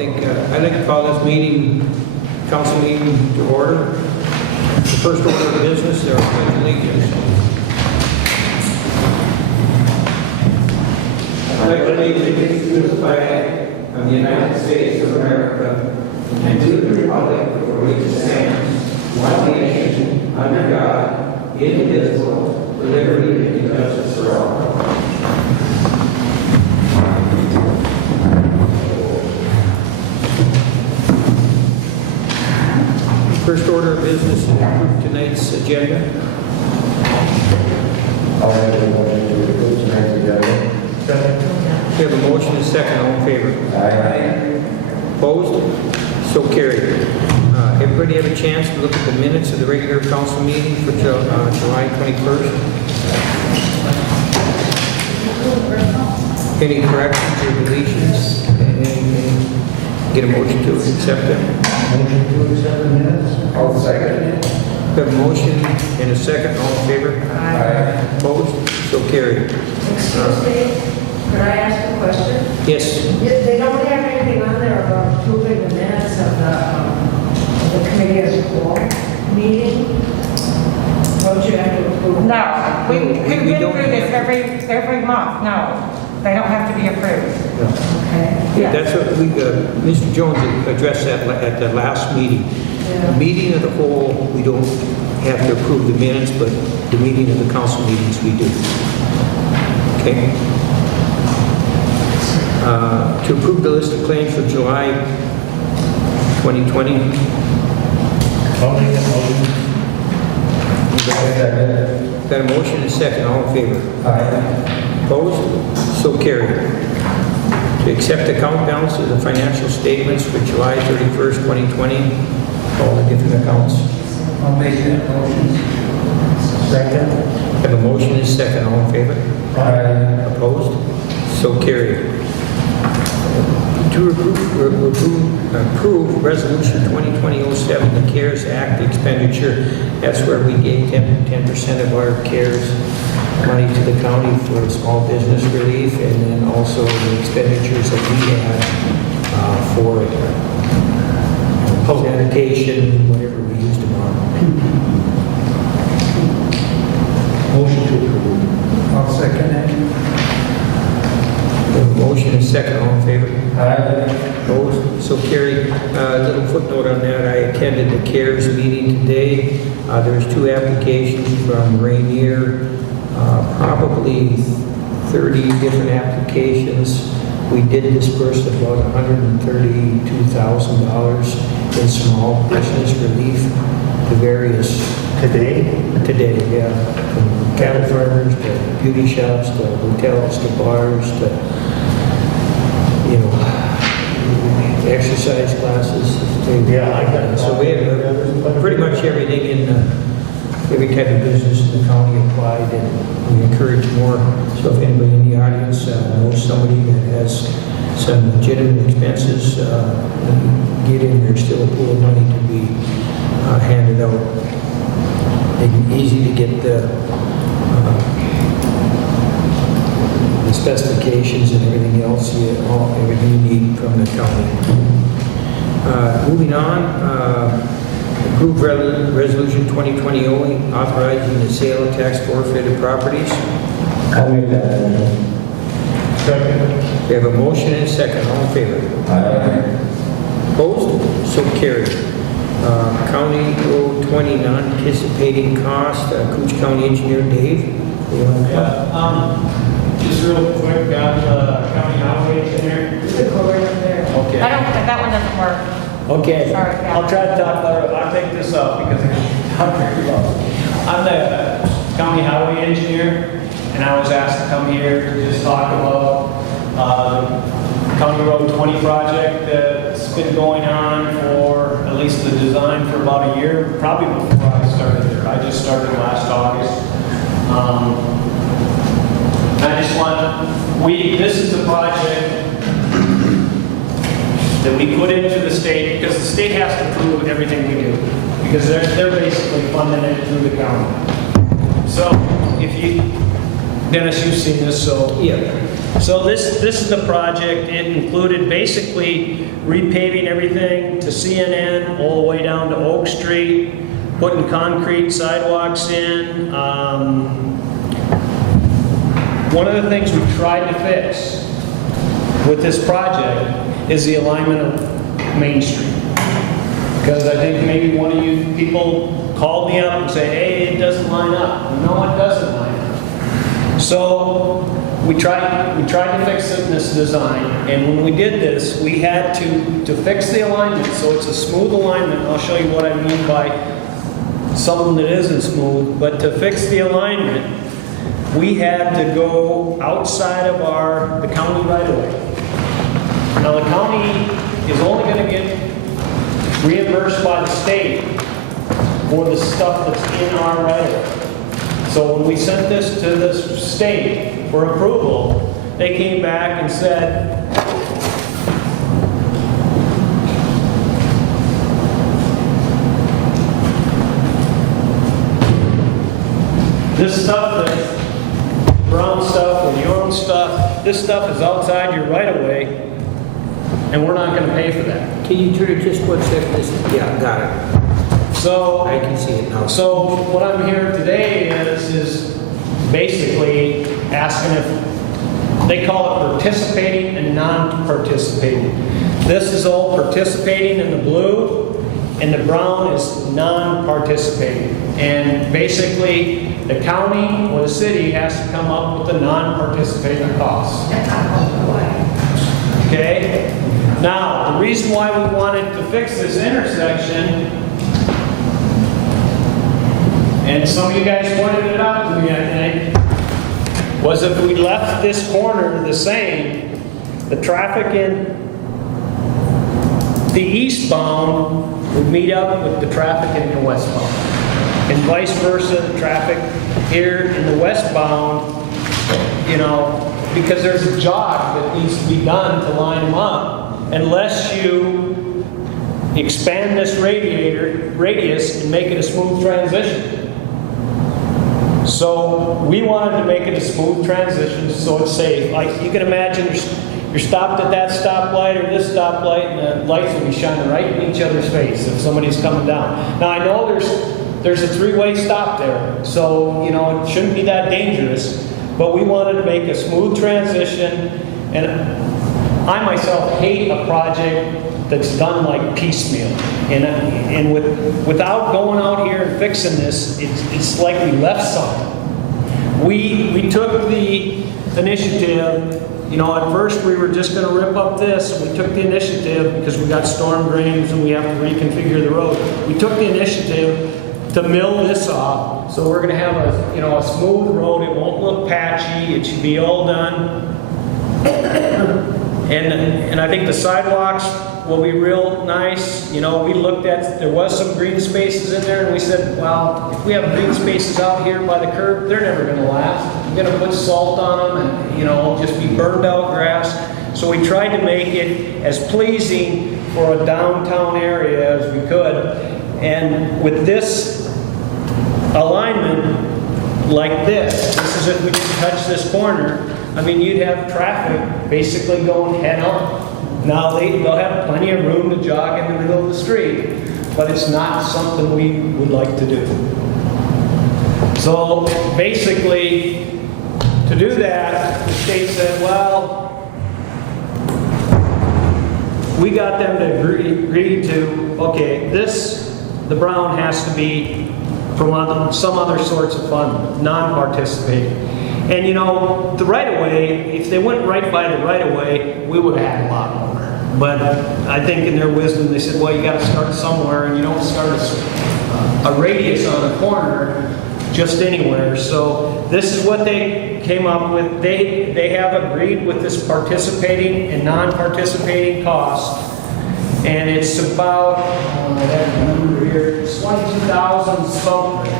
think I'd like to call this meeting, council meeting to order. The first order of business, there are pledge allegiance. I pledge allegiance to the flag of the United States of America and to the republic for which it stands, one nation, under God, indivisible, with liberty and justice for all. First order of business is approve tonight's agenda. I'll make a motion to approve tonight's agenda. We have a motion and a second. All in favor? Aye. Opposed? So carried. Everybody have a chance to look at the minutes of the regular council meeting for July 21st? Any corrections or deletions? Get a motion to accept them? Motion to accept the minutes. I'll second it. We have a motion and a second. All in favor? Aye. Opposed? So carried. Excuse me, could I ask a question? Yes. They don't have anything on there about approving the minutes of the committee as a whole meeting? Don't you have to approve? No, we've been don't through this have- every month. No, they don't have to be approved. Okay. Yeah, that's what we, Mr. Jones addressed that at the last meeting. Yeah. Meeting of the whole, we don't have to approve the minutes, but the meeting of the council meetings, we do. Okay? To approve the list of claims for July 2020. I'll make a motion. Got a motion and a second. All in favor? Aye. Opposed? So carried. To accept account balance of the financial statements for July 31st, 2020, all the different accounts. I'll make that motion. Second. Have a motion and a second. All in favor? Aye. Opposed? So carried. To approve Resolution 2020-07, the CARES Act expenditure. That's where we gave 10% of our CARES money to the county for small business relief, and then also the expenditures that we had for sanitation, whatever we used them on. Motion to approve. I'll second it. The motion is second. All in favor? Aye. Opposed? So carried. A little footnote on that. I attended the CARES meeting today. There's 2 applications from Ranier. Probably 30 different applications. We did disperse about $132,000 in small business relief to various today, yeah, from cattle farmers to beauty shops to hotels to bars to exercise classes. Yeah, I got it. So we have pretty much everything in every type of business in the county applied, and we encourage more. So if anybody in the audience knows somebody that has some legitimate expenses, get in. There's still a pool of money to be handed out. It's easy to get the specifications and everything else, everything you need from the county. Moving on. Approve Resolution 2020-08, authorizing the sale of tax forfeited properties. I'll make that motion. Second. We have a motion and a second. All in favor? Aye. Opposed? So carried. County Road 20 non-anticipating cost. Cooch County Engineer Dave. You want to talk? Just real quick, got the county highway engineer. You could go right up there. Okay. That one doesn't work. Okay. Sorry, yeah. I'll try to talk louder. I'll take this up because I talk very low. I'm the county highway engineer, and I was asked to come here to just talk about the County Road 20 project that's been going on for at least the design for about a year, probably before I started there. I just started last August. I just want, this is the project that we put into the state, because the state has to approve everything we do, because they're basically funding it through the county. So if you, Dennis, you've seen this, so Yeah. So this is the project. It included basically repaving everything to CNN all the way down to Oak Street, putting concrete sidewalks in. One of the things we tried to fix with this project is the alignment of Main Street. Because I think maybe one of you people called me up and said, hey, it doesn't line up. No, it doesn't line up. So we tried to fix it in this design, and when we did this, we had to fix the alignment so it's a smooth alignment. I'll show you what I mean by something that isn't smooth, but to fix the alignment, we had to go outside of the county right-of-way. Now the county is only going to get reimbursed by the state for the stuff that's in our right-of-way. So when we sent this to the state for approval, they came back and said, this stuff, the brown stuff or the orange stuff, this stuff is outside your right-of-way, and we're not going to pay for that. Can you turn it just 1 second? Yeah, got it. So I can see it now. So what I'm here today is basically asking if, they call it participating and non-participating. This is all participating in the blue, and the brown is non-participating. And basically, the county or the city has to come up with the non-participating costs. Okay? Now, the reason why we wanted to fix this intersection, and some of you guys pointed it out to me, I think, was if we left this corner the same, the traffic in the eastbound would meet up with the traffic in the westbound. And vice versa, the traffic here in the westbound, you know, because there's a jog that needs to be done to line them up, unless you expand this radius and make it a smooth transition. So we wanted to make it a smooth transition so it's safe. Like you can imagine you're stopped at that stoplight or this stoplight, and the lights will be shining right in each other's face if somebody's coming down. Now I know there's a three-way stop there, so you know it shouldn't be that dangerous, but we wanted to make a smooth transition. And I myself hate a project that's done like piecemeal. And without going out here and fixing this, it's like we left something. We took the initiative, you know, at first we were just going to rip up this, and we took the initiative because we got storm drains and we have to reconfigure the road. We took the initiative to mill this off, so we're going to have a smooth road. It won't look patchy. It should be all done. And I think the sidewalks will be real nice. You know, we looked at, there was some green spaces in there, and we said, well, if we have green spaces out here by the curb, they're never going to last. We're going to put salt on them and, you know, just be burned out grass. So we tried to make it as pleasing for a downtown area as we could. And with this alignment like this is if we just touch this corner, I mean, you'd have traffic basically going head on. Now, they'll have plenty of room to jog in the middle of the street, but it's not something we would like to do. So basically, to do that, the state said, well, we got them to agree to, okay, the brown has to be from some other sorts of fund, non-participating. And you know, the right-of-way, if they went right by the right-of-way, we would have had a lot more. But I think in their wisdom, they said, well, you got to start somewhere, and you don't start a radius on a corner just anywhere. So this is what they came up with. They have agreed with this participating and non-participating cost. And it's about, I have a number here, it's $22,000 something.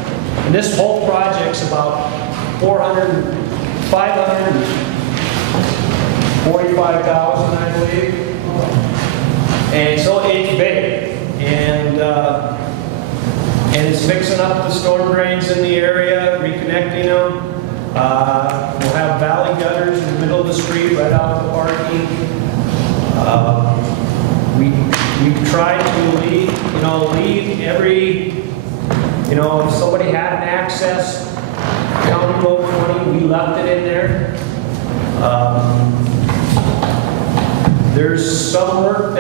And this whole project's about $545,000, I believe. And so it's big. And it's fixing up the storm drains in the area, reconnecting them. We'll have valley gutters in the middle of the street, right out the parking. We've tried to leave every, if somebody had an access, County Road 20, we left it in there. There's some work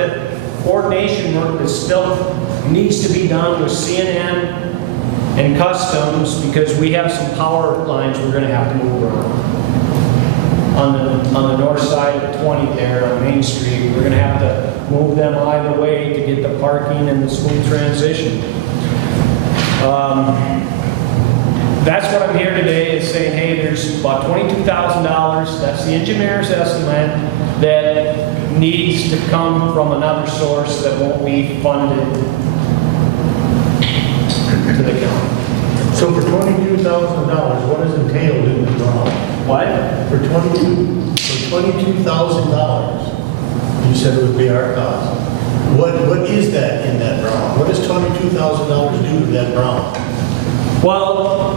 coordination work that still needs to be done with CNN and Customs, because we have some power lines we're going to have to move around. On the north side of 20 there on Main Street, we're going to have to move them either way to get the parking and the smooth transition. That's what I'm here today, is saying, hey, there's about $22,000, that's the engineer's estimate, that needs to come from another source that won't be funded to the county. So for $22,000, what is entailed in the drawing? What? For $22,000, you said it would be our cost. What is that in that drawing? What does $22,000 do to that drawing? Well,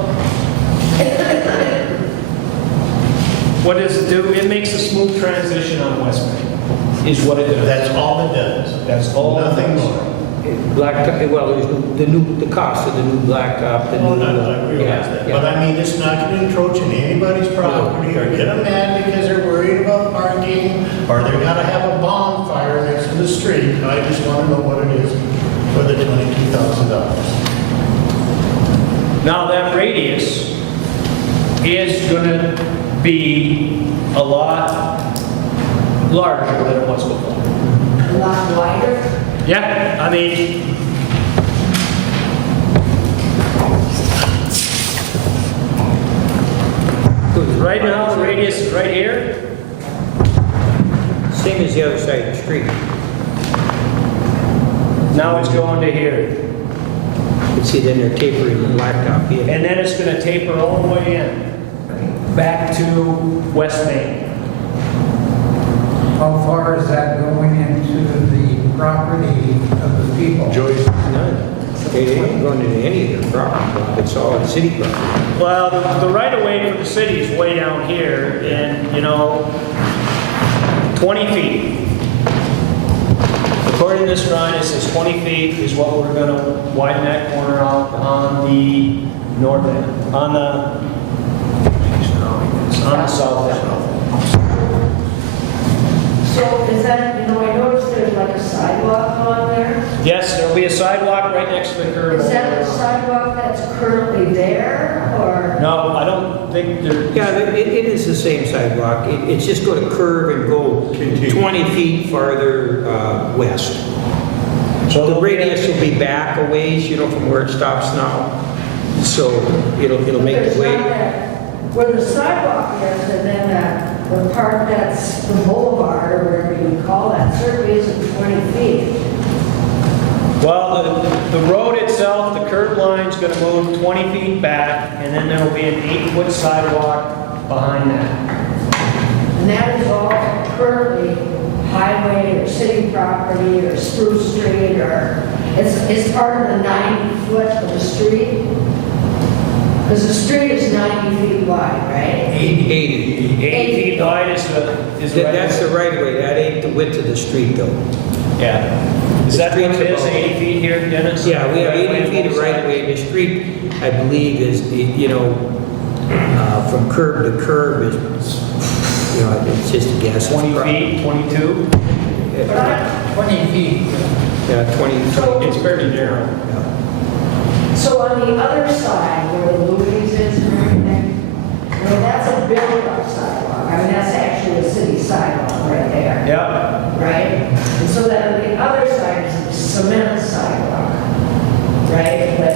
what does it do? It makes a smooth transition on West Main, is what it does. That's all it does. That's all. Nothing more. Blacktop, well, there's the cost of the new blacktop, the new. I realize that. But I mean, it's not going to encroach in anybody's property or get them mad because they're worried about parking or they're going to have a bonfire next to the street. I just want to know what it is for the $22,000. Now that radius is going to be a lot larger than it was before. A lot wider. Yeah, I mean, right now the radius is right here. Same as the other side of the street. Now it's going to here. You see, then they're tapering the blacktop in. And then it's going to taper all the way in, back to West Main. How far is that going into the property of the people? Joyce? None. It ain't going into any of their property, it's all in city property. Well, the right-of-way for the city is way down here, and, 20 feet. According to this drawing, it says 20 feet is what we're going to widen that corner out on the north end, on the south end. So is that, I noticed there's like a sidewalk on there. Yes, there'll be a sidewalk right next to the curb. Is that the sidewalk that's currently there, or? No, I don't think there. Yeah, it is the same sidewalk. It's just going to curve and go Continue. 20 feet farther west. So the radius will be back a ways, from where it stops now. So it'll make There's the way. not that- Where the sidewalk is, and then the part that's the boulevard, or whatever you call that, certainly isn't 20 feet. Well, the road itself, the curb line's going to move 20 feet back, and then there'll be an 8-foot sidewalk behind that. And that is all currently highway or city property or Spruce Street, or it's part of the 90 foot of the street. Because the street is 90 feet wide, right? 80. 8 feet wide is the That's the right way. That ain't the width of the street, though. Yeah. Is that what it is, Street's about- 80 feet here, Dennis? Yeah, we have 80 Right feet of right of way. The street, I believe, is, from curb to curb is, it's just a guess. It's 20 probably- feet, 22? But I, 20 feet. Yeah, 20. It's fairly narrow. so on the other side, where the Louis is and everything, that's a built-up sidewalk. I mean, that's actually a city sidewalk right there. Yep. Right? And so then on the other side is a cement sidewalk, right? But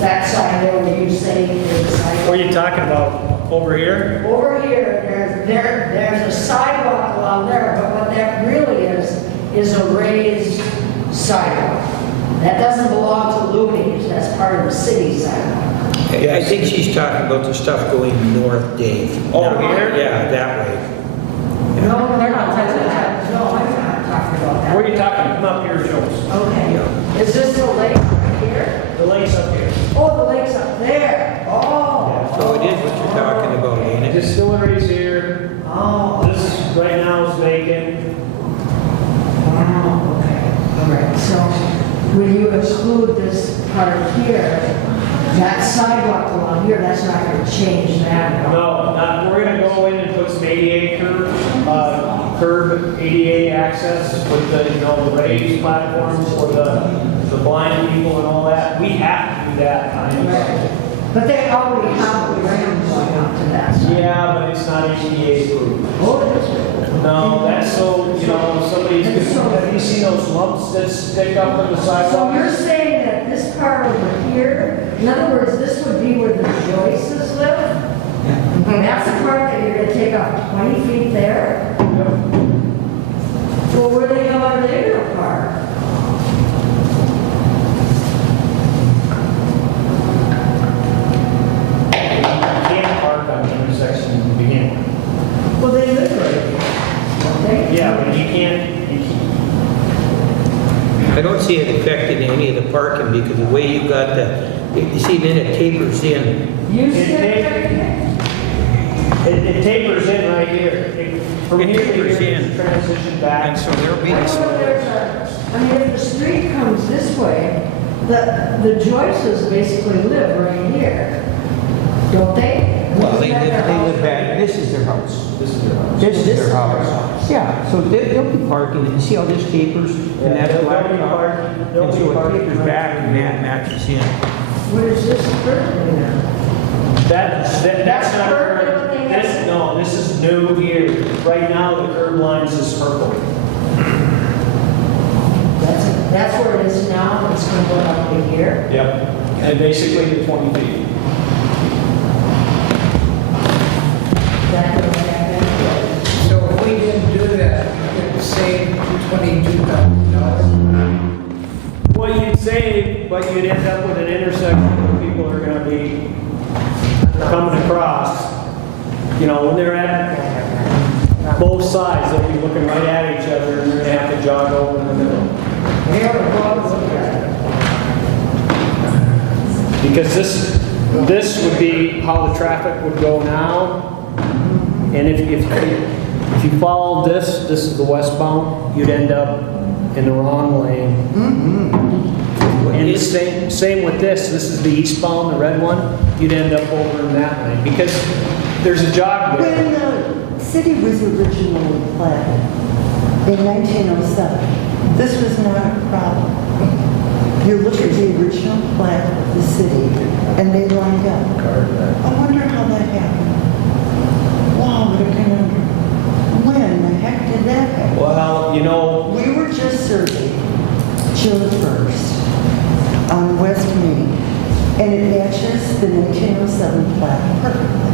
that side there where you say there's a sidewalk. What are you talking about? Over here? Over here, there's a sidewalk along there, but what that really is a raised sidewalk. That doesn't belong to Looney's, that's part of the city sidewalk. I think she's talking about the stuff going north, Dave. Over here? Yeah, that way. No, They're not touching that. No, I'm not talking about that. Where are you talking? Come up here, Jones. Okay. Is this the lake right here? The lake's up here. Oh, the lake's up there. Oh. So it is what you're talking about, ain't when you exclude this part here, that sidewalk along here, that's not gonna change that at all. No, we're gonna go in and put some ADA curb ADA access with the, the raised platforms for the blind people and all that. We have to do that on any project. But they already have a ramp going up to that side. Yeah, but it's not ADA approved. Oh, it is. No, that's so, somebody's, have you seen those lumps that stick up on the So sidewalk? you're saying that this part over here, in other words, this would be where the Joyces live? And that's the part that you're gonna take off 20 feet there? Well, where they go, are they gonna park? You can't park on the intersection to begin with. Well, they live right here, don't they? Yeah, but you can't. I don't see it affecting any of the parking because the way you got you see then it tapers in. You It said right here? It tapers in right here. From It here to tapers here, in. it's transition back. And so there'll be I this. know I mean, if the street comes this way, the Joyces basically live right here, don't they? Well, they Isn't that their live house? back, this is their house. This is your house. This is This their is their house. house. Yeah, so they'll be parking, and see how this tapers? Yeah, And that's they'll black be top? parking- they'll And be so it parking tapers right back and here. that matches in. What is this currently now? That's not currently current. what they have? This is new here. Right now, the curb lines is purple. That's where it is now, it's gonna go up to here. Yep. And basically the 20 feet. That goes back in. So if we didn't do that, we could save $22,000. Well, you'd save, but you'd end up with an intersection where people are gonna be coming across. When they're at both sides, they'll be looking right at each other and they're gonna have to jog over in the middle. We have a problem with that. Because this would be how the traffic would go now. And if you followed this is the westbound, you'd end up in the wrong lane. And the same with this is the eastbound, the red one, you'd end up over in that lane. Because there's a jog there. When the city was originally platted in 1907, this was not a problem. You look at the original plat of the city, and they lined up. I wonder how that happened. Wow, what a conundrum. When the heck did that happen? Well, We were just surveyed June 1st on West Main, and it matches the 1907 plat perfectly.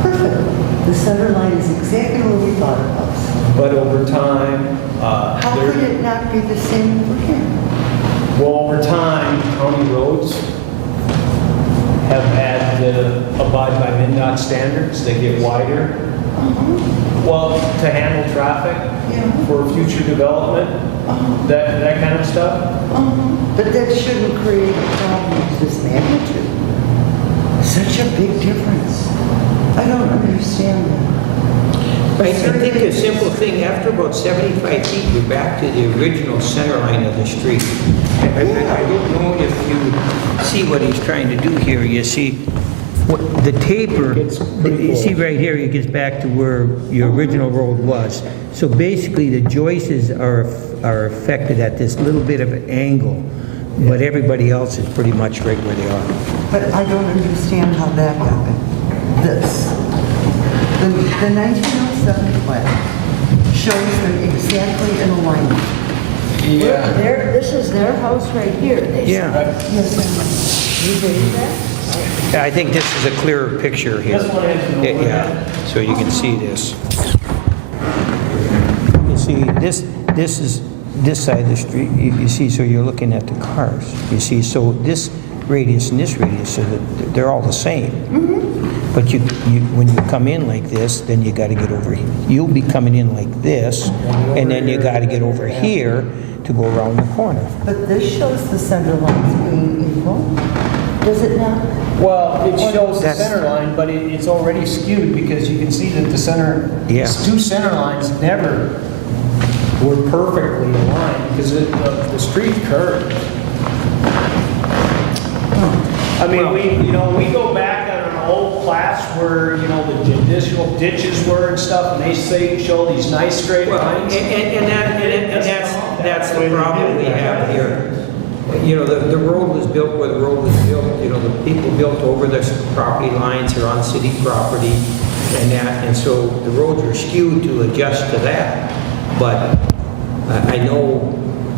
Perfectly. The center line is exactly where we thought it was. but over time, How could it not be the same over here? over time, county roads have had to abide by MnDOT standards. They get wider. Well, to handle traffic Yeah. for future development, that kind of stuff. But that shouldn't create a problem of this magnitude. Such a big difference. I don't understand that. I think a simple thing, after about 75 feet, you're back to the original center line of the street. I don't know if you see what he's trying to do here. You see, the taper, It's pretty you see close. right here, it gets back to where your original road was. So basically, the joists are affected at this little bit of an angle, but everybody else is pretty much right where they are. But I don't understand how that happened. This. The 1907 plan shows them exactly in alignment. This is their house right here, they say. Yeah, Yes, You believe that? I think this is a clearer picture here. This one has no Yeah, so you can see this. You see, this is this side of the street, you see, so you're looking at the cars. You see, so this radius and this radius, so that they're all the same. But when you come in like this, then you got to get over here. You'll be coming in like this, and then you got to get over here to go around the corner. But this shows the center lines being equal. Does it not? Well, it shows the That's- center line, but it's already skewed because you can see that the center, Yeah. these two center lines never we're perfectly aligned because the street curves. I mean, we go back on an old class where, the judicial ditches were and stuff, and they show these nice straight Well, lines. and that's the problem we have here. The road was built where the road was built, the people built over the property lines or on city property and so the roads are skewed to adjust to that. But I know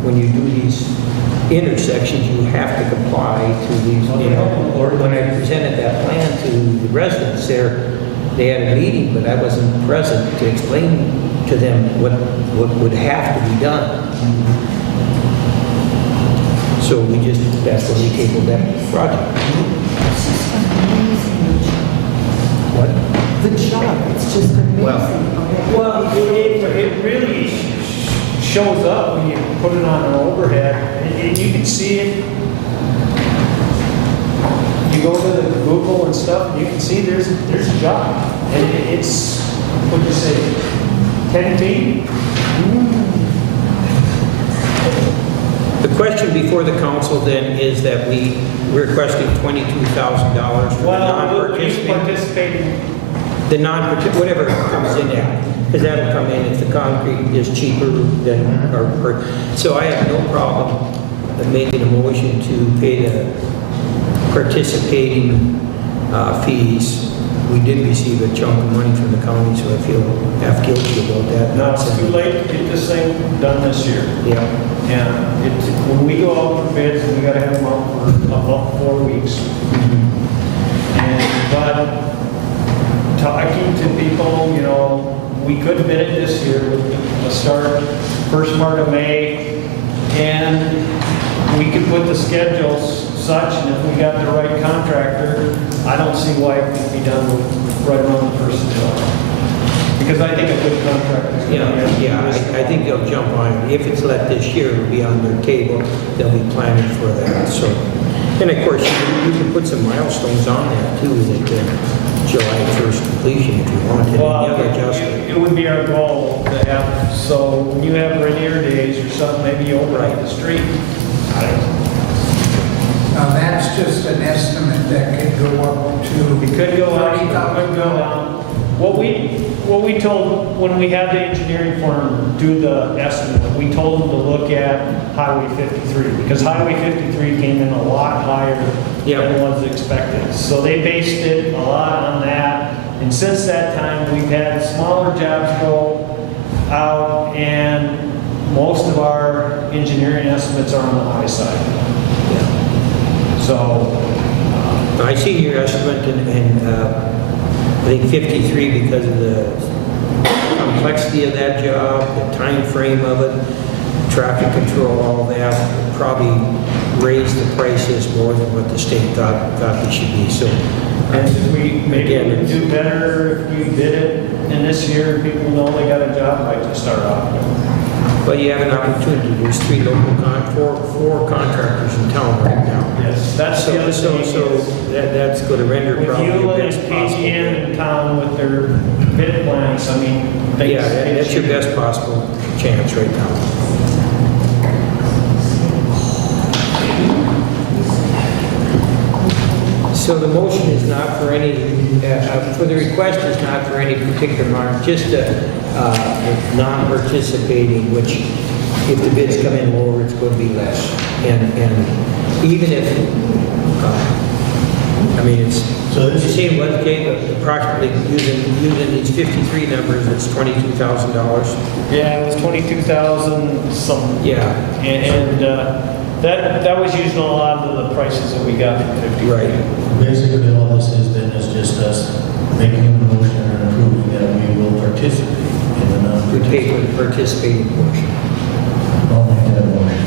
when you do these intersections, you have to comply to these, or when I presented that plan to the residents there, they had a meeting, but I wasn't present to explain to them what would have to be done. So that's when we tabled that project. It's just amazing. What? The job, it's just amazing. Well, it really shows up when you put it on an overhead, and you can see it. You go to the Google and stuff, and you can see there's a job, and it's, what'd you say, 10 feet? The question before the council then is that we're requesting $22,000 for the Well, non-participating. Whatever comes in there, because that'll come in if the concrete is cheaper than, so I have no problem making a motion to pay the participating fees. We did receive a chunk of money from the county, so I feel half guilty about that. Now, it's too late to get this thing done this year. Yeah. And when we go out for bids, we gotta have them out for about 4 weeks. But talking to people, we could bid it this year, we'll start first part of May, and we could put the schedules such, and if we got the right contractor, I don't see why it couldn't be done right around the 1st of July. Because I think a good contractor is going to be. I think they'll jump on it. If it's let this year, it'll be on their table. They'll be planning for that. So, and of course, you can put some milestones on that too, that July 1st completion if you wanted. Well, Any other adjustment. it would be our goal to have, so when you have Ranier days or something, maybe you overlay the street. I don't know. Now, that's just an estimate that could go up to. It could go up, it could go $30,000. down. What we told, when we had the engineering firm do the estimate, we told them to look at Highway 53, because Highway 53 came in a lot higher than was expected. So they based it a lot on that, and since that time, we've had smaller jobs go out, and most of our engineering estimates are on the high side. So, I see your estimate and I think 53 because of the complexity of that job, the time frame of it, traffic control, all that, probably raised the prices more than what the state thought they should be. So, and maybe we would do better if we did it in this year, people know they got a job right to start off with. but you have an opportunity. There's four contractors in town right now. Yes, that's the other thing. That's going to render With probably you your and best possible. PGN in town with their bid plans, I mean. That's your best possible chance right now. So the motion is not for any, for the request is not for any particular mark, just non-participating, which if the bids come in lower, it's going to be less. And even if, it's, So this you is- see what, Dave, approximately using these 53 numbers, it's $22,000. Yeah, it was 22,000 something. Yeah, And that was using a lot of the prices that we got from 50. right. Basically, all this is then is just us making a motion and approving that we will participate in the We pay for non-participating. the participating portion. I'll make that motion.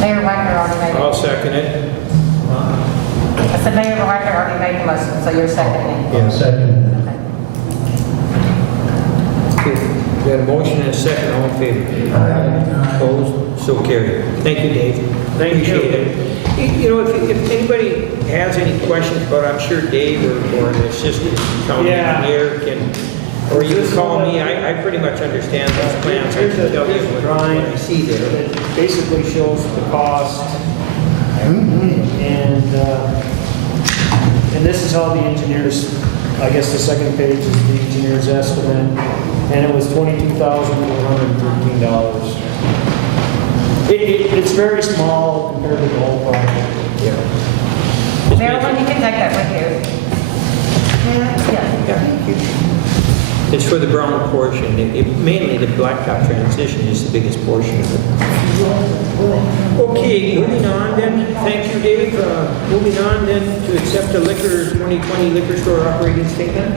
Mayor Wagner already made I'll it. second it. I said Mayor Wagner already made the motion, so you're seconding. Yeah, second. Okay. We got a motion and a second, all in favor? Opposed? So carried. Thank you, Dave. Thank you. Appreciate it. If anybody has any questions, but I'm sure Dave or the assistant county Yeah. engineer can Or you can call me, I pretty much understand those plans, I Here's can tell here's you a what drawing. I see there. It basically shows the cost. And this is how the engineers, I guess the second page is the engineer's estimate, and it was $22,413. It's very small compared to the whole project. Yeah. Marilyn, you can take that with you. Yeah. It's for the brown portion. Mainly the blacktop transition is the biggest portion of it. Okay, moving on then. Thank you, Dave. Moving on then to accept the 2020 liquor store operating statement.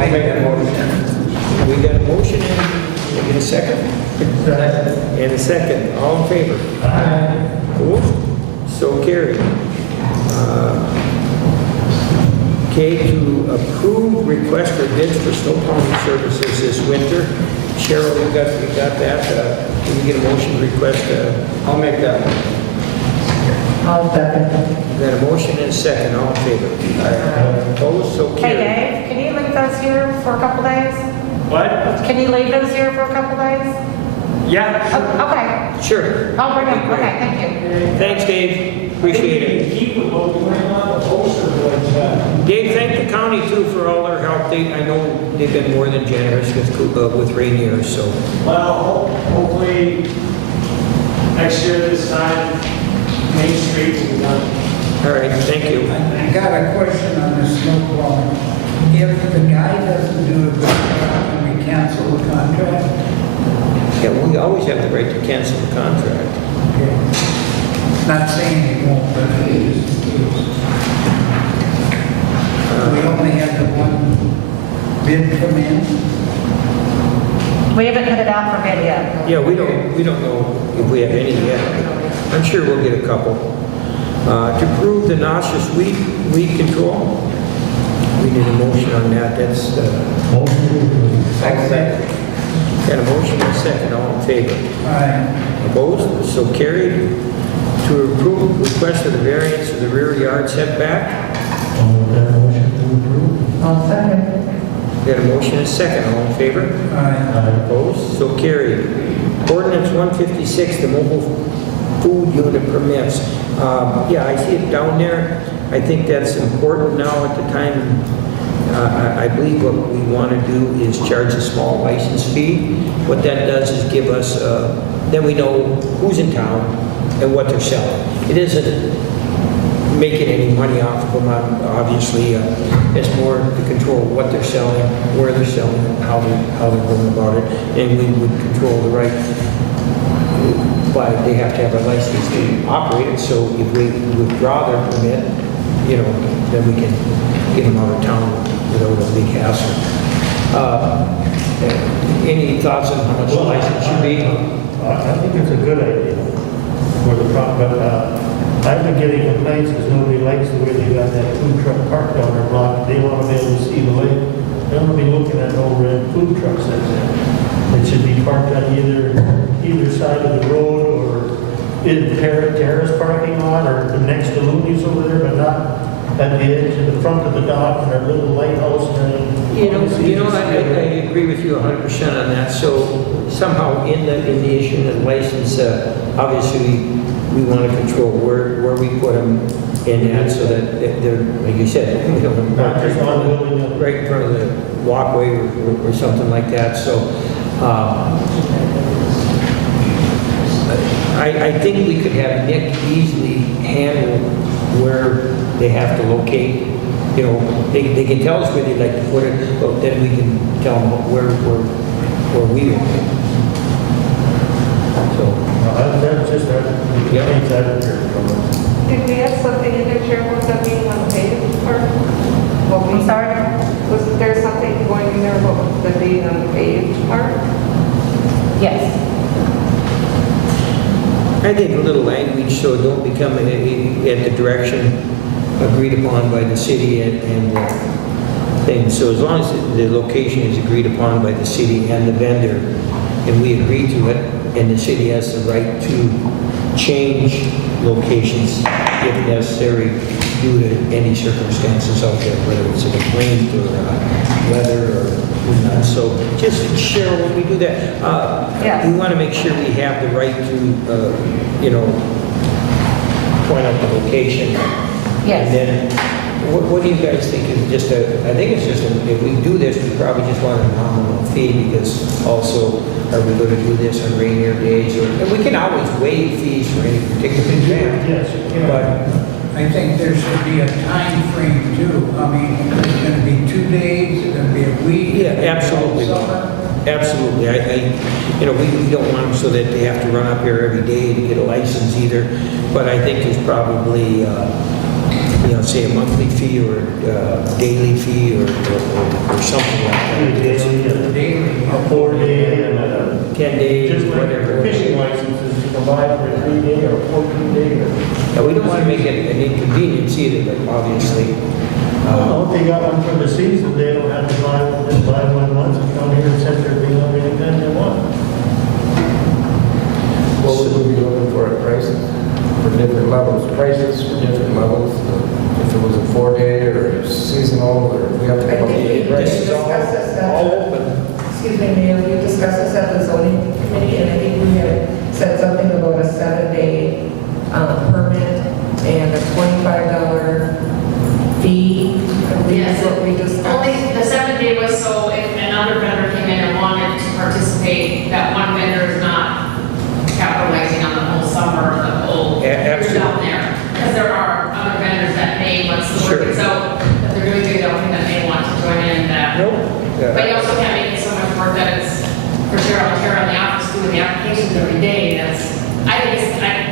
I make that motion. We got a motion and we get a second? And a second. All in favor? Opposed? So carried. Okay, to approve request for bids for snow plowing services this winter. Cheryl, you got that? Can you get a motion to request? I'll make that. I'll second. Got a motion and a second, all in favor? Opposed, so Hey, carried. Dave, can you leave those here for a couple days? What? Can you leave those here for a couple days? Yeah. Oh, okay, Sure. I'll bring them, okay, thank you. Thanks, Dave. Appreciate it. Keep it, but we're not the poster boards. Dave, thank the county too for all their help. I know they've been more than generous with Ranier, so. Well, hopefully, next year this time, Main Street will be done. All right, thank you. I got a question on the snow plowing. If the guy doesn't do a good job, can we cancel the contract? Yeah, we always have the right to cancel the contract. Okay. Not saying he won't, but it is. We only had the one bid come in. We haven't put it out for bid yet. Yeah, we don't know if we have any yet. I'm sure we'll get a couple. To approve the noxious weed control, we need a motion on that. That's got a motion and a second, all in favor. Aye. Opposed? So carried. To approve request of the variance of the rear yard setback. I'll second. Got a motion and a second, all in favor. Aye. Opposed? So carried. Ordinance 156, the mobile food unit permits. Yeah, I see it down there. I think that's important now at the time. I believe what we want to do is charge a small license fee. What that does is give us, then we know who's in town and what they're selling. It isn't making any money off of them, obviously. It's more to control what they're selling, where they're selling it, how they're going about it, and we would control the right. But they have to have a license to operate it, so if we withdraw their permit, then we can get them out of town without a big hassle. Any thoughts on how much the license should be? I think it's a good idea for the but I've been getting complaints because nobody likes the way they got that food truck parked on their block. They want to be able to see the lake. They don't want to be looking at no red food trucks that's there. It should be parked on either side of the road or in the terrace parking lot or next to Looney's over there, but not at the edge of the front of the dock and our little lighthouse. I agree with you 100% on that. So somehow in the issue of the license, obviously we want to control where we put them in that so that they're, like you said, Not just on the building. right in front of the walkway or something like that. So I think we could have Nick easily handle where they have to locate. They can tell us where they'd like to put it, but then we can tell them where we want it. So, That's just that. Yeah. Did we have something in the chair about that being on the paved part? I'm sorry? Was there something going in there about the being on the paved part? Yes. I think a little language so it don't become at the direction agreed upon by the city and things. So as long as the location is agreed upon by the city and the vendor, and we agree to it, and the city has the right to change locations if necessary due to any circumstances out there, whether it's a complaint or weather or whatnot. So just Cheryl, when we do that, Yes. we want to make sure we have the right to, point out the location. Yes. And then, what do you guys think is just I think it's just, if we do this, we probably just want a nominal fee, because also, are we going to do this on Ranier days? And we can always waive fees for any particular event. Yes, you can. But I think there should be a time frame too. I mean, it's going to be 2 days, it's going to be a week. yeah, absolutely. Summer. Absolutely. We don't want them so that they have to run up here every day to get a license either. But I think there's probably, say a monthly fee or a daily fee or something like that. Daily. A 4-day and a 10 days, just like whatever. fishing licenses, you can buy for a 3-day or a 14-day. Now, we don't want to make it an inconvenience either, but obviously. If they got one for the season, they don't have to buy one, just buy one once and come here and set their thing up anytime they want. What would we be looking for at prices for different levels? Prices for different levels, if it was a 4-day or seasonal, or we have to come up with a This price? is all open. Excuse me, Mayor, we discussed this at the zoning committee, and I think we had said something about a 7-day permit and a $25 fee. I believe Yes. is what we discussed. Only the 7-day was so if another vendor came in and wanted to participate, that one vendor is not capitalizing on the whole summer, the whole year down there. Because there are other vendors that may, once the work is out, that they're doing the thing that may want to join in that. Nope. But you also can't make it so much work that it's for Cheryl and Tara in the office doing the applications every day. I think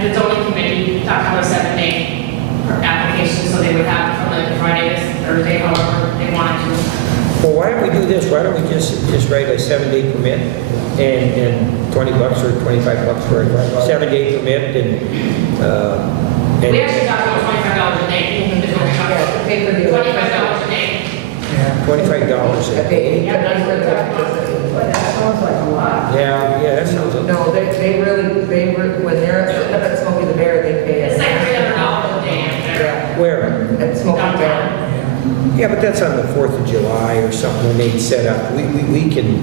the zoning committee talked about a 7-day application, so they would have it from like Friday to Thursday, however they wanted to. Well, why don't we do this? Why don't we just write a 7-day permit and $20 or $25 for a 7-day permit We actually talked about $25 a day. Is what we talked about. Yeah, pay for the $25 a day. Yeah. $25 A day. Yeah, that's what we're talking But that sounds like a lot. Yeah, that sounds. No, they really, when they're sitting up at Smoky the Bear, they pay us. It's like $300 a day up there. Yeah, Where? at Smoky Bear. Downtown. Yeah, but that's on the 4th of July or something when they set up. We can,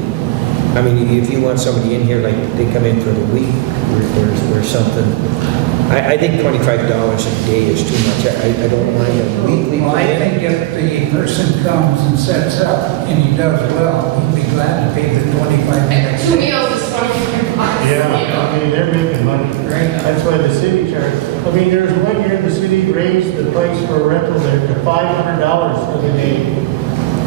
I mean, if you want somebody in here, like they come in for the week or something, I think $25 a day is too much. I don't mind a weekly Well, I permit. think if the person comes and sets up and he does well, he'd be glad to pay the $25. 2 meals is $25. Yeah, I mean, they're making money. Right. That's why the city charges. I mean, there's one year the city raised the price for a rental there to $500 for the day.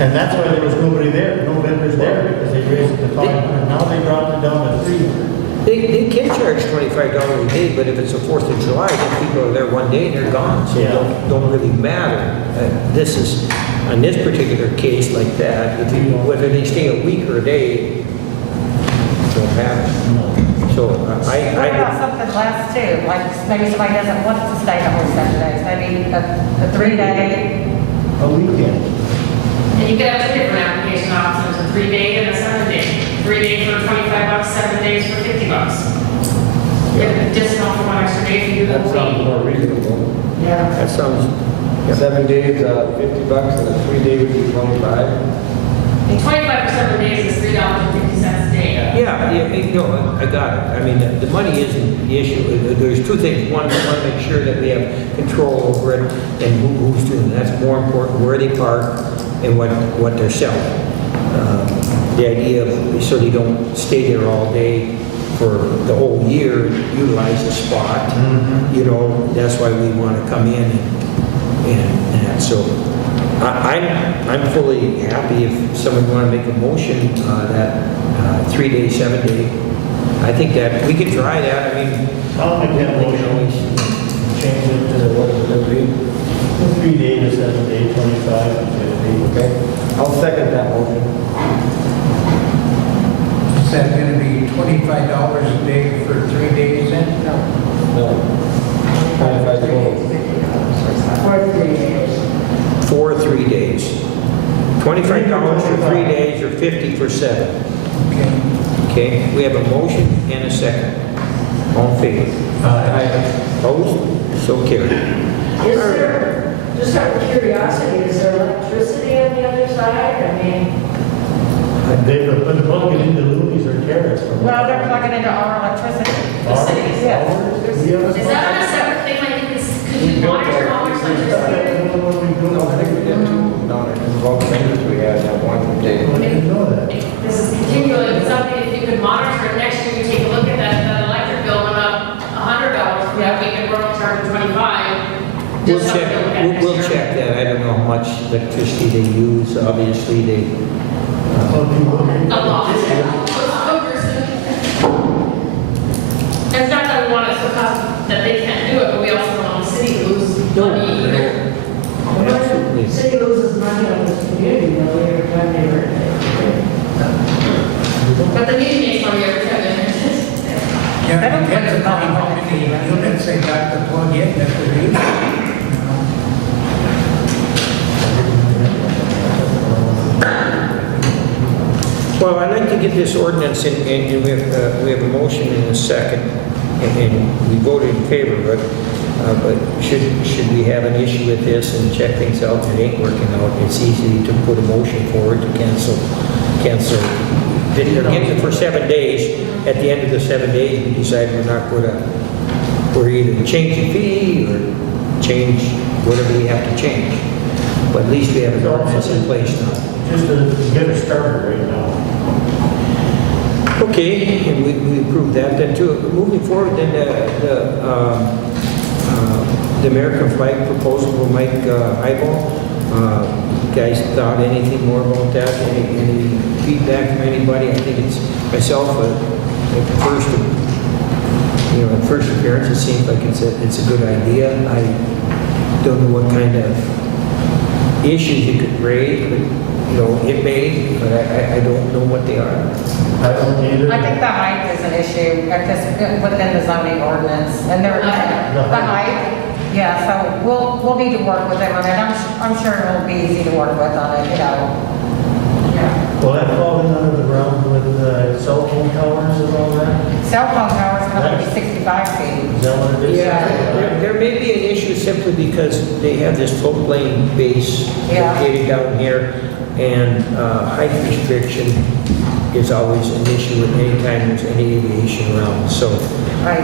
And that's why there was nobody there, no vendors there, because they raised it to $500. Now they dropped it down to $300. They can charge $25 a day, but if it's the 4th of July, then people are there one day and they're gone, so it Yeah. don't really matter. This is, on this particular case like that, whether they stay a week or a day, it don't matter. So What about something less too? Like maybe somebody doesn't want to stay the whole 7 days, maybe a 3-day. A weekend. And you could have 2 different application options, a 3-day and a 7-day. 3-day for $25, 7 days for $50. You get a discount for 1 extra day if you do the That whole sounds week. more reasonable. Yeah. that sounds, 7 days, $50, and a 3-day would be 25. And 25 for 7 days is $3.50 a day. yeah, I got it. I mean, the money isn't the issue. There's 2 things. One, we want to make sure that we have control over it and who's doing it. That's more important, where they park and what they're selling. The idea of, so they don't stay there all day for the whole year, utilize the spot. That's why we want to come in and that. So I'm fully happy if someone want to make a motion that 3-day, 7-day. I think that we can try that. I mean, I'll make that we can motion. always. Change it to what is it, 3? 3-day to 7-day, 25 and 50. Okay, I'll second that motion. Is that going to be $25 a day for 3 days then? No. 25 total. For 3 days. For 3 days. $25 for 3 days or $50 for 7. Okay. Okay, we have a motion and a second. All in favor? Aye. Opposed? So carried. Is there, just out of curiosity, is there electricity on the other side? I mean, They've been plugging into Louis or Carrots. Well, they're plugging into our electricity. The cities. Yes. Is that on a separate thing, like, could we monitor how much electricity? No, I think we did two down there, because of all the vendors we had that one day. I didn't know that. This is continually something, if you could monitor it next year, you take a look at that electric bill went up $100 for that week, and we're only charging 25. We'll Just something to look at next we'll year. check that. I don't know how much electricity they use. Obviously, they, A lot. It's not that we want it so cost that they can't do it, but we also don't want the city to lose money either. absolutely. the city loses money on this community, though, every time they rent. But the meeting makes money every time they rent it. Yeah, it depends on how many units they got to plug in that they're using. Well, I'd like to get this ordinance in, and we have a motion in a second, and we voted in favor of it. But should we have an issue with this and check things out and it ain't working out, it's easy to put a motion forward to cancel. They're getting it for 7 days. At the end of the 7 days, we decide we're either changing fee or change whatever we have to change. But at least we have an ordinance in place now. Just to get it started right now. Okay, and we approved that. Then moving forward, then the American flag proposal from Mike Highball. You guys thought anything more about that? Any feedback from anybody? I think it's myself, at first appearance, it seems like it's a good idea. I don't know what kind of issues it could raise, but it may, but I don't know what they are. I don't either. I think the height is an issue within the zoning ordinance, and they're, the height, yeah, so we'll need to work with them on it. I'm sure it'll be easy to work with on it, Yeah. Will that fall in under the ground with cell phone towers and all that? Cell phone towers going to be 65 feet. Is that what it is? Yeah, there may be an issue simply because they have this floatplane base Yeah. located down here, and height restriction is always an issue with any time there's any aviation around. So, Right.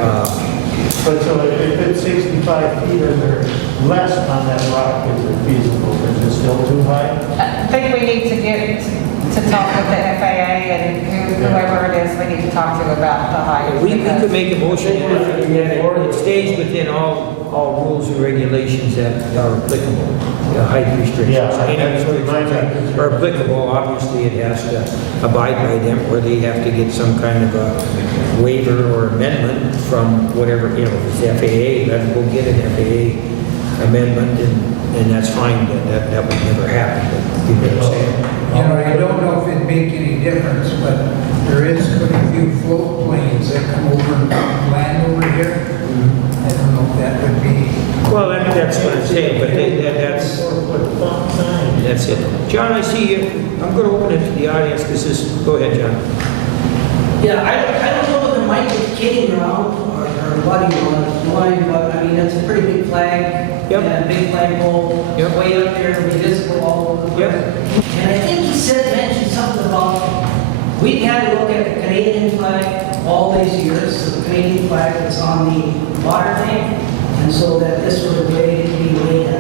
But so if it's 65 feet or they're less on that rock, is it feasible? Is it still too high? I think we need to get to talk with the FAA and whoever it is we need to talk to about the height. we because- could make a motion that it stays within all rules and regulations that are applicable, height restrictions. Yeah, Any that's what restrictions that are applicable, obviously it has to abide by them, or they have to get some kind of a waiver or amendment from whatever, if it's FAA, then we'll get an FAA amendment, and that's fine, but that would never happen, but you know what I'm saying? I don't know if it'd make any difference, but there is quite a few float planes that come over and land over here. I don't know if that would be. Well, that's what I'm saying, but that's it. John, I see you. I'm going to open it to the audience because go ahead, John. Yeah, I don't know whether Mike is kidding around or what he was doing, but I mean, it's a pretty big flag. Yep. And a big flagpole. Yep. Way up there, it'll be visible all over the place. Yep. And I think he mentioned something about, we've had to look at the Canadian flag all these years, the Canadian flag that's on the water tank, and so that this was a way to be way to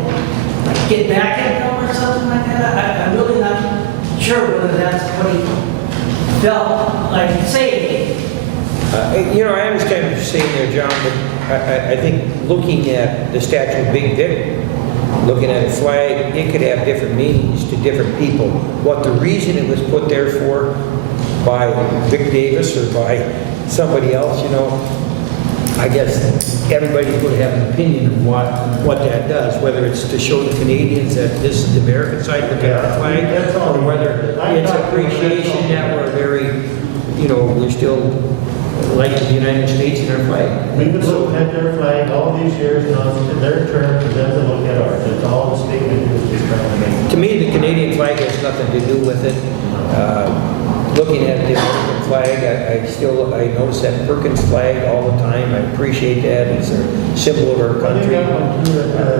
like get back at them or something like that. I'm really not sure whether that's what he felt like saying. I understand what you're saying there, John, but I think looking at the statue of Big Vic, looking at a flag, it could have different meanings to different people. What the reason it was put there for by Vic Davis or by somebody else, I guess everybody would have an opinion of what that does, whether it's to show the Canadians that this is the American side of the flag, or whether it's appreciation that we're very, we're still like the United States and our flag. We've been looking at their flag all these years, it's their turn for them to look at ours. That's all the statement is just trying to make. To me, the Canadian flag has nothing to do with it. Looking at the American flag. I notice that Perkins flag all the time. I appreciate that. It's a symbol of our Well, they country. got one too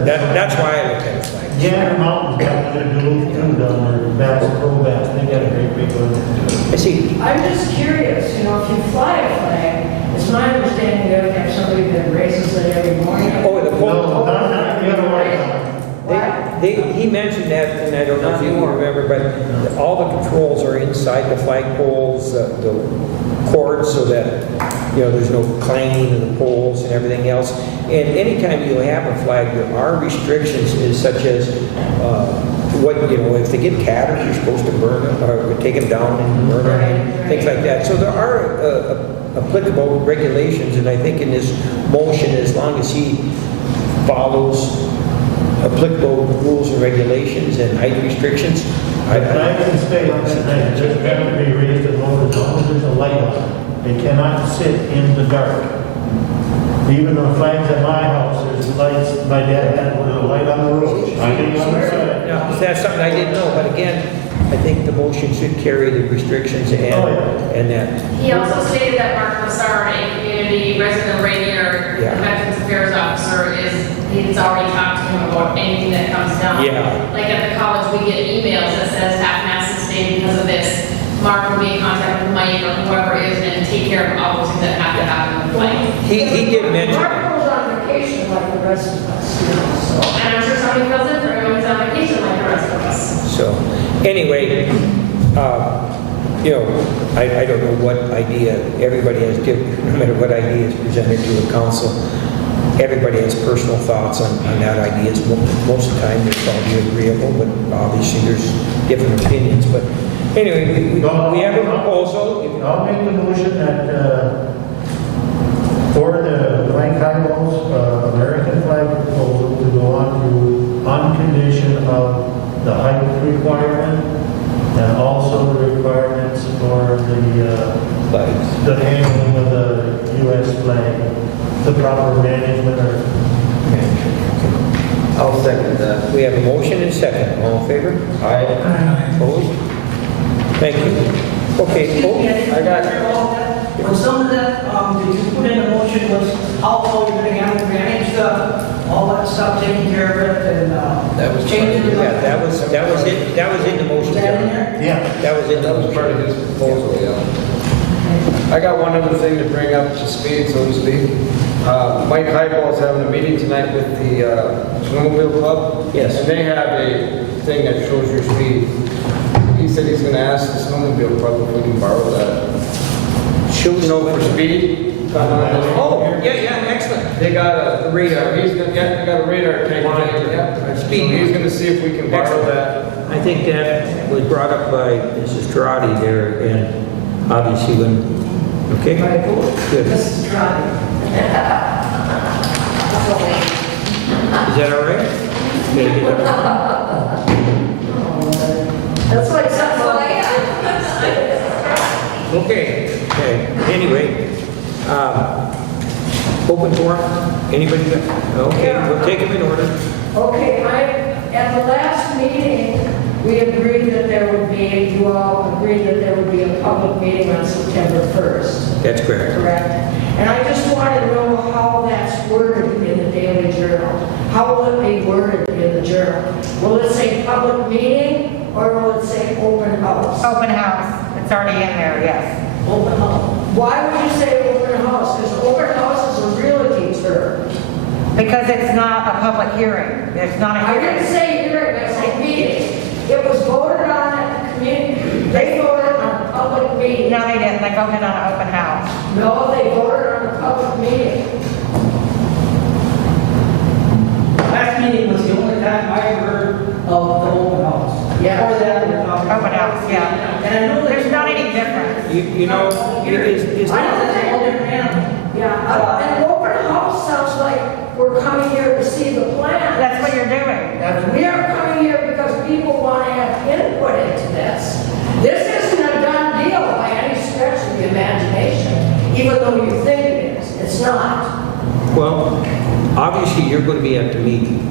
That's why I look at flags. Gander Mountain's got their Duluth too down there, Bass, Pro Bass, they got a great big one. I see. I'm just curious, you know, if you fly a flag, it's my understanding you have to have somebody that raises it every morning. Oh, the No, pole. not the other way. He mentioned that, and I don't know if you remember, but all the controls are inside the flagpoles, the cords, so that, you know, there's no clanging of the poles and everything else. And anytime you have a flag, there are restrictions such as, what, you know, if they get tattered, you're supposed to burn them, or take them down and burn them, things like that. So there are applicable regulations, and I think in this motion, as long as he follows applicable rules and regulations and height restrictions, The flag can stay on that night, it doesn't have to be raised and lowered as long as there's a light on it. They cannot sit in the dark. Even the flags at my house, there's lights, my dad had one, a light on the roof. I can use it. now, that's something I didn't know, but again, I think the motion should carry the restrictions and that. He also stated that Mark Massar, a community resident of Ranier, Yeah. the Veterans Affairs Officer, he's already talked to him about anything that comes down. Yeah. Like at the college, we get emails that says half-mast stay because of this. Mark will be in contact with Mike or whoever it is and take care of all those things that have to happen with Mike. He did mention, Mark goes on vacation like the rest of us, you know, so. And I'm sure somebody feels it for everyone's on vacation like the rest of us. so, anyway, you know, I don't know what idea everybody has given, no matter what idea is presented to the council. Everybody has personal thoughts on that idea. Most of the time, they're probably agreeable, but obviously there's different opinions. But anyway, we have a proposal. I'll make the motion that, for the Frank Hybo's, American flag proposal to go on condition of the height requirement and also the requirements for the handling of the U.S. flag, the proper management or I'll second that. We have a motion and second. All in favor? Aye. Opposed? Thank you. Okay. Excuse me, I didn't I got- hear all that. Was some of that, did you put in the motion was how well you're gonna handle drainage stuff, all that stuff, taking care of it and, That was changing it? Yeah, that was it. That was in the motion. Was that in John. there? yeah. That was in the That was motion. part of his proposal, yeah. I got one other thing to bring up to speed, so to speak. Mike Highball is having a meeting tonight with the Snowmobile Club. Yes. And they have a thing that shows your speed. He said he's gonna ask the Snowmobile Club if we can borrow that. Shows You know, for speed. Oh, yeah, excellent. They got a radar, they got a radar tank. Monitor. Speed. He's gonna see if we can borrow that. I think that was brought up by Mrs. Trotty there, and obviously when, okay? Good. Is This is trying. that all right? Okay, get up. That's like something like Okay, anyway, open forum, anybody got, okay, we'll take them in order. Okay, at the last meeting, we agreed that there would be, you all agreed that there would be a public meeting on September 1st, That's correct. correct? And I just wanted to know how that's worded in the Daily Journal. How will it be worded in the Journal? Will it say public meeting, or will it say open house? Open house, it's already in there, yes. Open house. Why would you say open house? Because open house is a realty term. Because it's not a public hearing, there's not a I hearing. didn't say hearing, I said meeting. It was voted on at the community, they voted on a public meeting. No, they didn't, they voted on an open house. No, they voted on a public meeting. Last meeting was the only time I ever heard of the open house. Yeah. Before that, we were talking. Open house, yeah. And I know There's not any difference. You know, is I know that's a whole different animal. Yeah, and open house sounds like we're coming here to see the plan. That's what you're doing. We are coming here because people want to have input into this. This isn't a done deal by any stretch of the imagination, even though you think it is. It's not. well, obviously you're going to be at the meeting.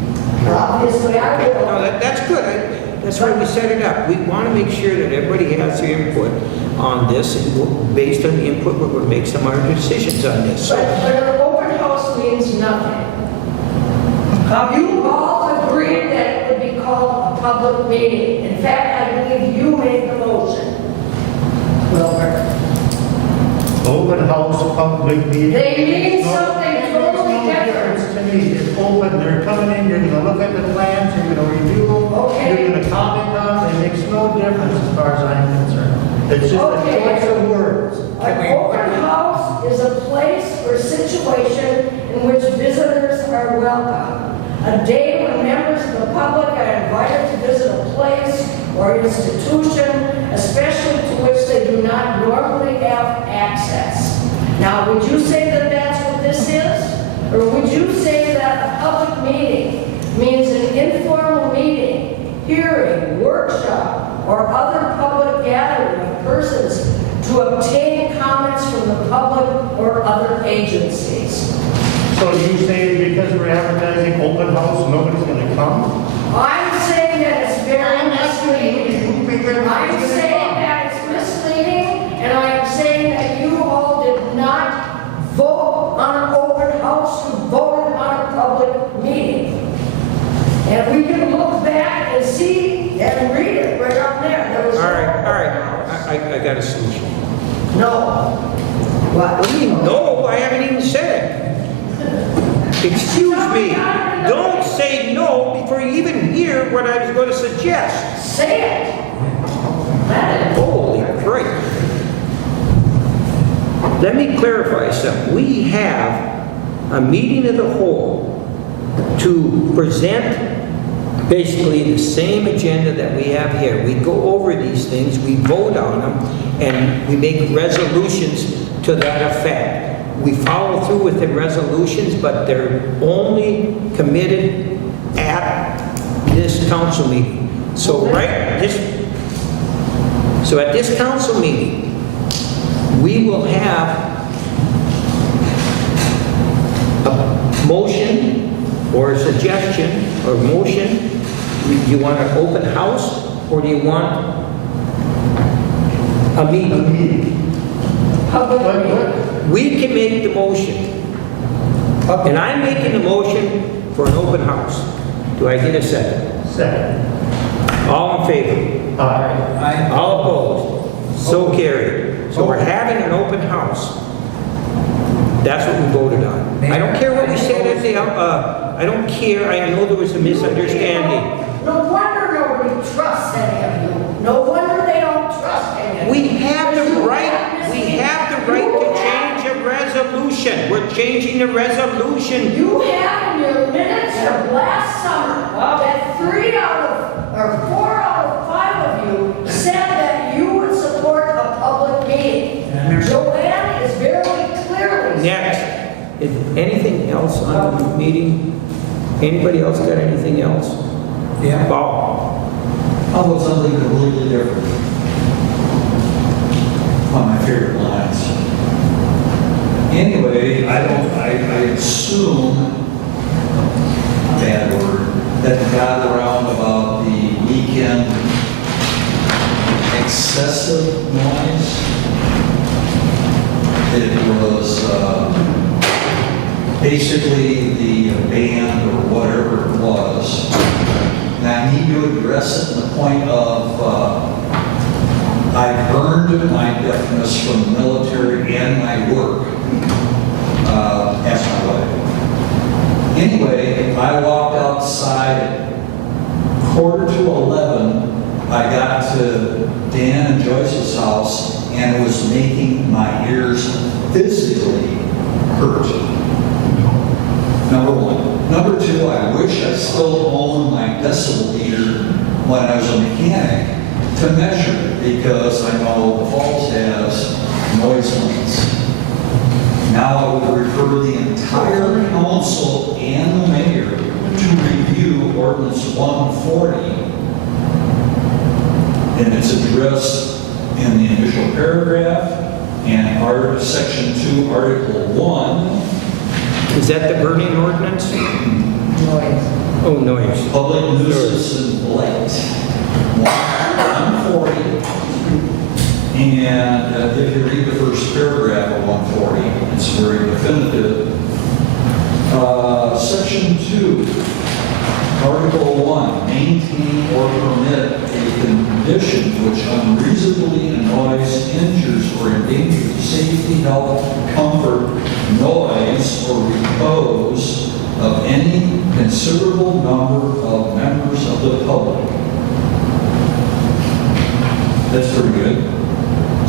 Obviously, I No, will. that's good. That's why we set it up. We want to make sure that everybody has their input. on this, and based on the input, we're going to make some other decisions on this. But So, an open house means nothing. You all agreed that it would be called a public meeting. In fact, I believe you made the motion. Wilbur. Open house, public meeting. They mean No, something it makes totally no different. difference to me. It's open, they're coming in, you're gonna look at the plans, you're gonna review them, Okay. you're gonna comment on them. It makes no difference as far as I'm concerned. It's just a Okay. choice of words. An open house is a place or situation in which visitors are welcome. A day when members of the public are invited to visit a place or institution, especially to which they do not normally have access. Now, would you say that that's what this is? Or would you say that a public meeting means an informal meeting, hearing, workshop, or other public gathering of persons to obtain comments from the public or other agencies? So you say because we're advertising open house, nobody's gonna come? I'm saying that it's very I'm asking you, misleading. you think everybody's I'm gonna saying come? that it's misleading, and I am saying that you all did not vote on an open house, you voted on a public meeting. And we can look back and see and read it right up there. There was all no right, all open right, house. I got a solution. No. What? What do you mean, no? I haven't even said it. Excuse me. Don't say no before you even hear what I was going to suggest. Say it. Let it. Holy crap. Let me clarify something. We have a meeting of the whole to present basically the same agenda that we have here. We go over these things, we vote on them, and we make resolutions to that effect. We follow through with the resolutions, but they're only committed at this council meeting. So at this council meeting, we will have a motion or a suggestion or motion. Do you want an open house or do you want a meeting? Public What- meeting. We can make the motion. And I'm making the motion for an open house. Do I get a second? Second. All in favor? Aye. All opposed? So carried. So we're having an open house. That's what we voted on. I don't care what we said at the, I don't care, I know there was a misunderstanding. No wonder nobody trusts any of you. No wonder they don't trust any of you. We have the Because you right, have we this- have the right to change a resolution. We're changing the resolution. You have in your minutes of last summer that 4 out of 5 of you said that you would support a public meeting. Joanne is very clearly. Next, is anything else on the meeting? Anybody else got anything else? Yeah. Bob? How about something completely different? On my favorite lines. Anyway, I assume, bad word, that got around about the weekend excessive noise. It was basically the band or whatever it was. And I need to address it in the point of, I earned my deafness from the military and my work as my wife. Anyway, I walked outside at 10:45. I got to Dan and Joyce's house and it was making my ears physically hurt. Number one. Number two, I wish I still owned my decibel meter when I was a mechanic to measure it, because I know the Falls has noise limits. Now I would refer the entire council and the mayor to review ordinance 140. And it's addressed in the initial paragraph and section 2, article 1. Is that the burning ordinance? Noise. Oh, noise. Public nuisance and blight, 140. And if you read the first paragraph of 140, it's very definitive. Section 2, Article 1, maintain or permit a condition which unreasonably annoys, injures, or endangers the safety, health, comfort, noise, or repose of any considerable number of members of the public. That's pretty good.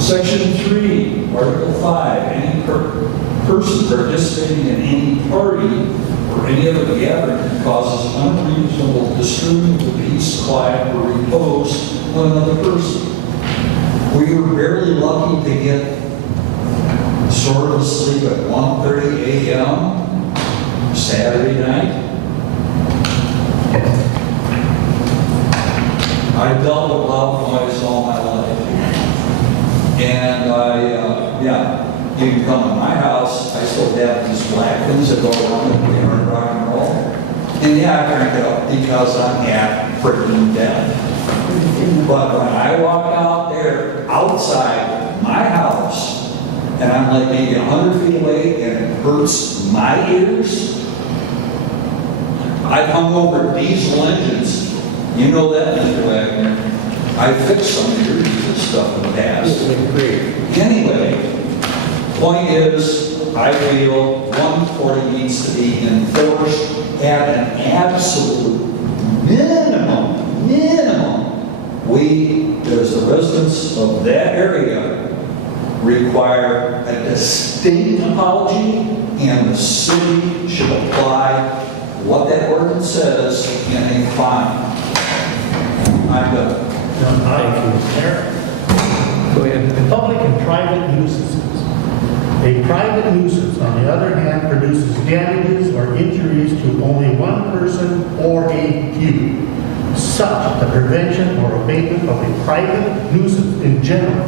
Section 3, Article 5, any person participating in any party or any other gathering that causes unreasonable disturbing of the peace, quiet, or repose of another person. We were barely lucky to get sort of asleep at 1:30 a.m. Saturday night. I dealt with loud noise all my life. And you can come to my house, I still have these black things that go around with me and rock and roll. And yeah, I crank it up because I'm half freaking dead. But when I walk out there, outside my house, and I'm like maybe 100 feet away and it hurts my ears, I've hung over diesel engines. You know that, Mr. Wagner. I fixed some of your diesel stuff in the past. Anyway, point is, I feel 140 needs to be enforced at an absolute minimum. We, as the residents of that area, require a distinct apology, and the city should apply what that ordinance says in a fine. I'm done. Thank you. Go ahead. Public and private nuisances. A private nuisance, on the other hand, produces damages or injuries to only one person or a few. Such the prevention or abatement of a private nuisance in general,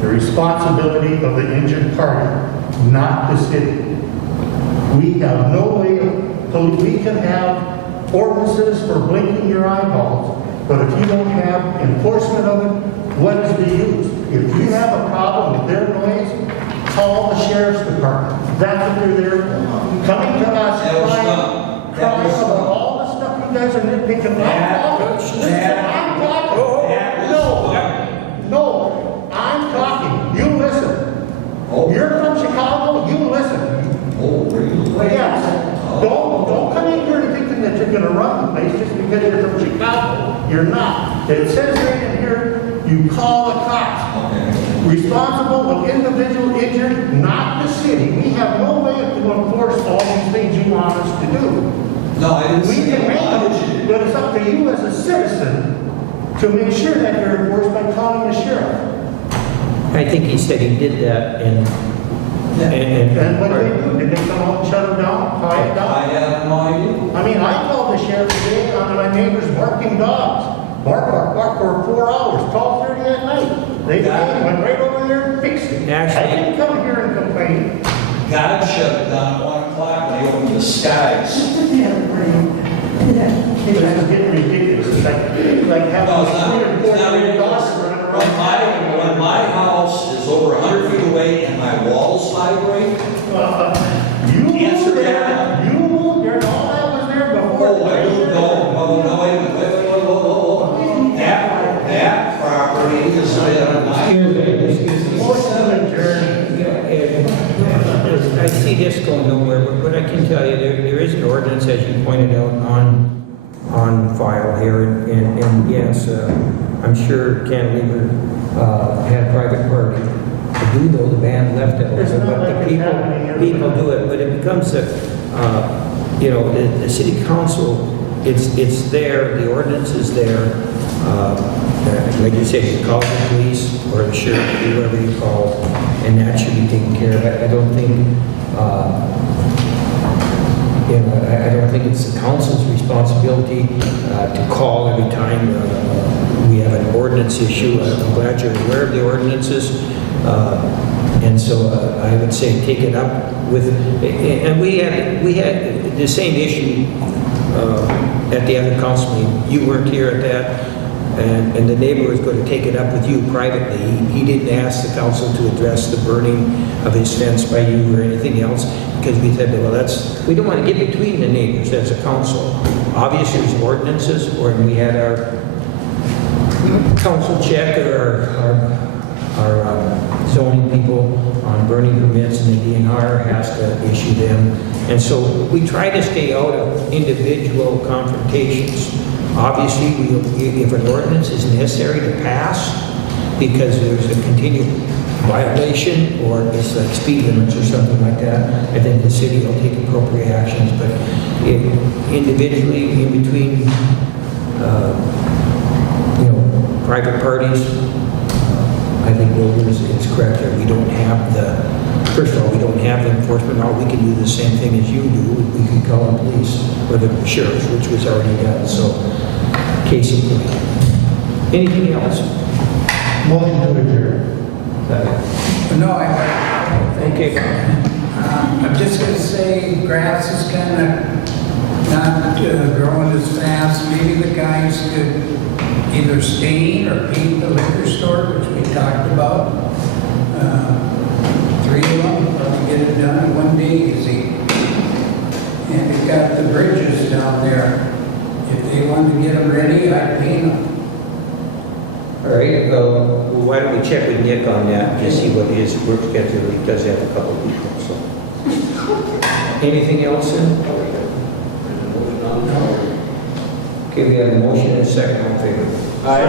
the responsibility of the injured party, not the city. We have no way of, we can have ordinances for blinking your eyeballs, but if you don't have enforcement of it, what is the use? If you have a problem with their noise, call the sheriff's department. That's what they're there for. Coming to us, crying about all the stuff you guys are nitpicking. I'm talking. You listen. You're from Chicago, you listen. Yes. Don't come in here thinking that you're going to run the place just because you're from Chicago. You're not. It says right in here, you call the cops. Responsible of individual injured, not the city. We have no way to enforce all these things you want us to do. No, I didn't We say can that. manage, but it's up to you as a citizen to make sure that they're enforced by calling the sheriff. I think he said he did that and And what did they do? Did they come out and shut them down, quiet down? I have no idea. I mean, I called the sheriff today on my neighbor's barking dogs. Bark for 4 hours, 12:30 at night. They came, went right over there and fixed it. Actually- I didn't come here and complain. God shut it down at 1 o'clock when he opened the skies. This is getting ridiculous. It's like having No, it's not. 3 or It's 4 not million ridiculous. dollars running around. When my house is over 100 feet away and my walls vibrate, You moved Answer there, that. you moved there, and all that was there before. oh, I don't know, wait a minute, whoa. That property is been my. I see this going nowhere, but I can tell you, there is an ordinance, as you pointed out, on file here, and yes, I'm sure Cantilever had private parking. I do know the band left it, It's not but like the it's happening people everywhere. do it, but it becomes the city council, it's there, the ordinance is there. Like you said, you call the police or the sheriff, whoever you call, and that should be taken care of. I don't think, I don't think it's the council's responsibility to call every time we have an ordinance issue. I'm glad you're aware of the ordinances. And so I would say take it up with, and we had the same issue at the other council meeting. You weren't here at that. and the neighbor was going to take it up with you privately. He didn't ask the council to address the burning of his fence by you or anything else, because we said, well, we don't want to get between the neighbors as a council. Obviously, there's ordinances, or we had our council check or our zoning people on burning permits, and the DNR has to issue them. And so we try to stay out of individual confrontations. Obviously, if an ordinance is necessary to pass because there's a continued violation or it's like speed limits or something like that, I think the city will take appropriate actions. But individually, in between, private parties, I think it's correct that we don't have first of all, we don't have the enforcement. All we can do the same thing as you do. We can call the police or the sheriff, which was already done. So, case in point. Anything else? Motion to adjourn. No, I don't think. Okay. I'm just going to say grass is kind of not growing as fast. Maybe the guys could either stain or paint the liquor store, which we talked about. 3 of them, probably get it done in one day easy. And we've got the bridges down there. If they want to get them ready, I'd paint them. All right, well, why don't we check with Nick on that, just see what his work schedule, he does have a couple of people, so. Anything else in? Okay, we have a motion and a second, all in favor? Aye.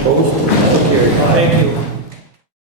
Opposed? Motion carried. Thank you.